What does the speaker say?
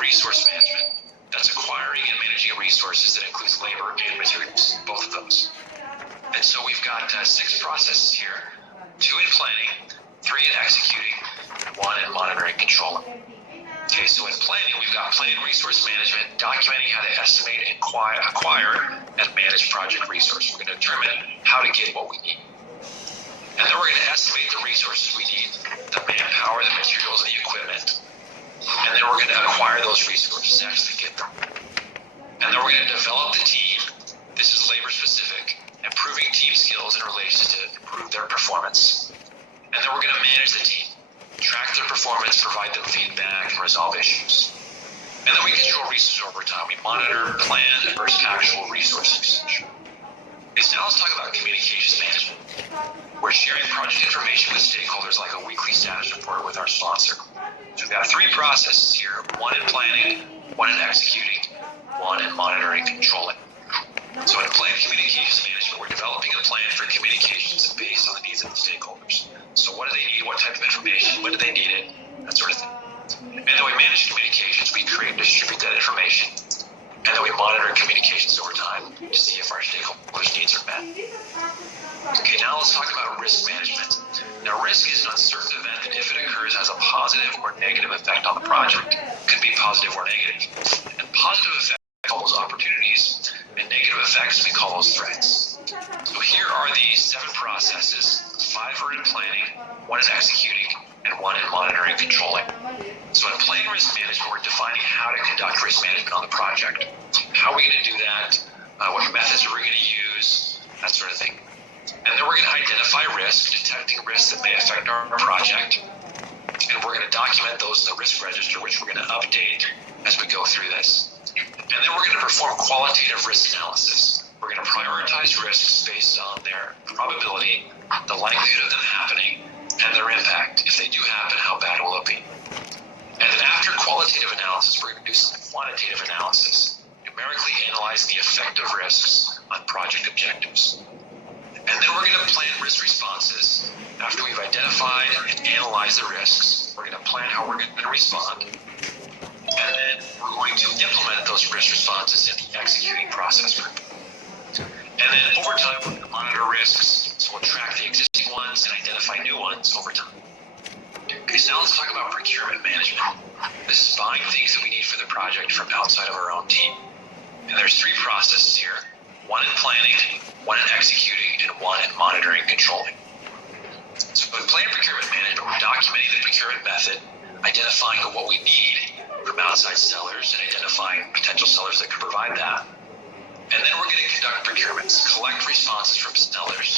resource management. That's acquiring and managing resources that includes labor and materials, both of those. And so we've got 6 processes here, 2 in planning, 3 in executing, and 1 in monitoring and controlling. Okay, so in planning, we've got planning resource management, documenting how to estimate and acquire and manage project resources. We're going to determine how to get what we need. And then we're going to estimate the resources we need, the manpower, the materials, and the equipment. And then we're going to acquire those resources, actually get them. And then we're going to develop the team. This is labor specific, improving team skills and relations to improve their performance. And then we're going to manage the team, track their performance, provide them feedback, and resolve issues. And then we control resources over time. We monitor planned versus actual resource usage. Okay, so now let's talk about communications management. We're sharing project information with stakeholders like a weekly status report with our sponsor. So we've got 3 processes here, 1 in planning, 1 in executing, 1 in monitoring and controlling. So in planned communications management, we're developing a plan for communications based on the needs of the stakeholders. So what do they need? What type of information? When do they need it? That sort of thing. And then we manage communications. We create and distribute that information. And then we monitor communications over time to see if our stakeholders' needs are met. Okay, now let's talk about risk management. Now, risk is an uncertain event that if it occurs has a positive or negative effect on the project. It could be positive or negative. And positive effects we call those opportunities, and negative effects we call those threats. So here are the 7 processes. 5 are in planning, 1 is executing, and 1 in monitoring and controlling. So in planning risk management, we're defining how to conduct risk management on the project. How are we going to do that? What methods are we going to use? That sort of thing. And then we're going to identify risk, detecting risks that may affect our project. And we're going to document those in the risk register, which we're going to update as we go through this. And then we're going to perform qualitative risk analysis. We're going to prioritize risks based on their probability, the likelihood of them happening, and their impact. If they do happen, how bad will it be? And then after qualitative analysis, we're going to do some quantitative analysis, numerically analyze the effect of risks on project objectives. And then we're going to plan risk responses. After we've identified and analyzed the risks, we're going to plan how we're going to respond. And then we're going to implement those risk responses in the executing process group. And then over time, we're going to monitor risks. So we'll track the existing ones and identify new ones over time. Okay, so now let's talk about procurement management. This is buying things that we need for the project from outside of our own team. And there's 3 processes here. 1 in planning, 1 in executing, and 1 in monitoring and controlling. So in planning procurement management, we're documenting the procurement method, identifying what we need from outside sellers, and identifying potential sellers that could provide that. And then we're going to conduct procurements, collect responses from sellers,